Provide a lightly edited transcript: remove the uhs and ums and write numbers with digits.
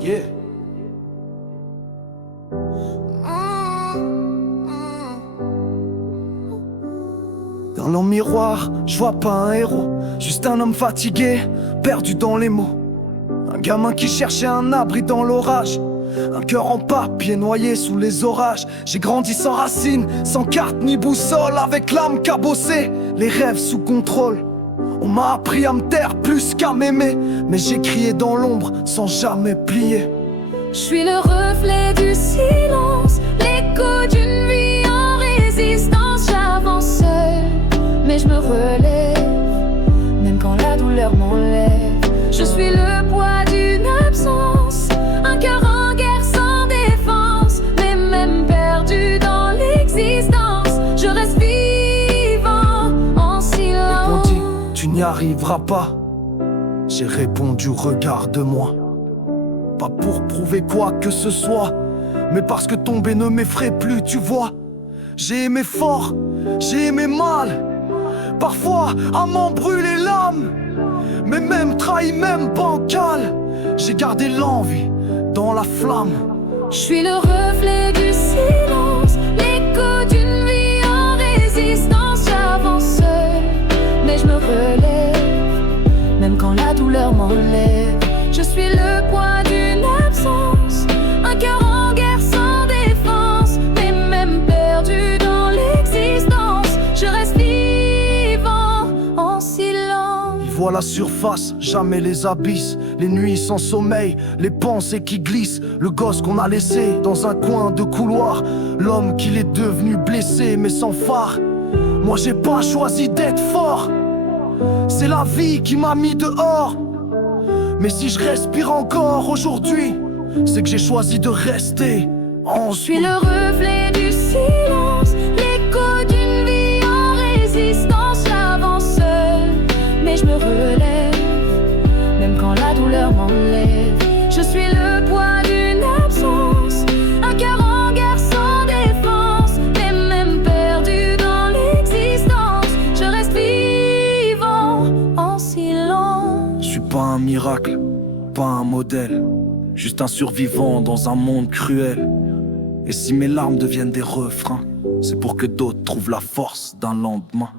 Yeah. Dans leur miroir, je vois pas un héros, juste un homme fatigué, perdu dans les mots. Un gamin qui cherchait un abri dans l'orage, un cœur en papier noyé sous les orages. J'ai grandi sans racines, sans carte ni boussole, avec l'âme cabossée, les rêves sous contrôle. On m'a appris à me taire plus qu'à m'aimer, mais j'ai crié dans l'ombre sans jamais plier. Je suis le reflet du silence, l'écho d'une vie en résistance. J'avance seul, mais je me relève, même quand la douleur m'enlève. Je suis le poids d'une absence, un cœur en guerre sans défense. Mais même perdu dans l'existence, je reste vivant en silence. On dit, tu n'y arriveras pas. J'ai répondu, regarde-moi. Pas pour prouver quoi que ce soit, mais parce que tomber ne m'effraie plus, tu vois. J'ai aimé fort, j'ai aimé mal, parfois à m'en brûler l'âme. Mais même trahi, même bancal, j'ai gardé l'envie dans la flamme. Je suis le reflet du silence, l'écho d'une vie en résistance. J'avance seul, mais je me relève, même quand la douleur m'enlève. Je suis le poids d'une absence, un cœur en guerre sans défense. Mais même perdu dans l'existence, je reste vivant en silence. Ils voient la surface, jamais les abysses. Les nuits sans sommeil, les pensées qui glissent. Le gosse qu'on a laissé dans un coin de couloir, l'homme qu'il est devenu blessé mais sans phare. Moi j'ai pas choisi d'être fort, c'est la vie qui m'a mis dehors. Mais si je respire encore aujourd'hui, c'est que j'ai choisi de rester en Je suis le reflet du silence, l'écho d'une vie en résistance. J'avance seul, mais je me relève, même quand la douleur m'enlève. Je suis le poids d'une absence, un cœur en guerre sans défense. Mais même perdu dans l'existence, je reste vivant en silence. Je suis pas un miracle, pas un modèle, juste un survivant dans un monde cruel. Et si mes larmes deviennent des refrains, c'est pour que d'autres trouvent la force d'un lendemain.